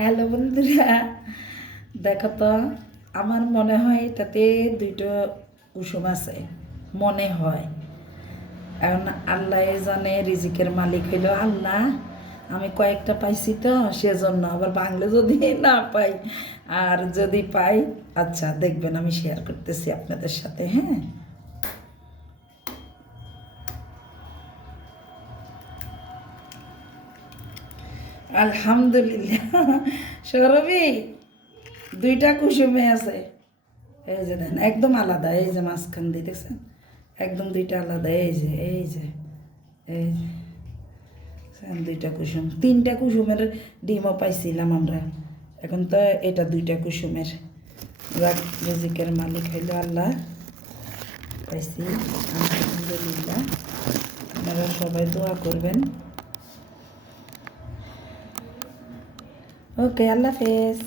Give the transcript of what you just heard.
Hello বন্ধুরা, দেখো তো আমার মনে হয় এটাতে দুইটা কুসুম আছে, মনে হয়। কারণ আল্লাহ জানে, রিজিকের মালিক হইল আল্লাহ। আমি কয়েকটা পাইছি তো সেজন্য, আবার বাংলা যদি না পাই আর যদি পাই, আচ্ছা দেখবেন আমি শেয়ার করতেছি আপনাদের সাথে। হ্যাঁ, আলহামদুলিল্লাহ। সৌরভী, দুইটা কুসুমে আছে। এই যে দেন, একদম আলাদা। এই যে মাঝখান দিয়ে দেখছেন, একদম দুইটা আলাদা। এই যে এই যে এই যে দুইটা কুসুম, তিনটা কুসুমের ডিমও পাইছিলাম আমরা। এখন তো এটা দুইটা কুসুমের। রিজিকের মালিক হইল আল্লাহ, পাইছি আলহামদুলিল্লাহ। আপনারা সবাই দোয়া করবেন। ওকে, আল্লাহ হাফেজ।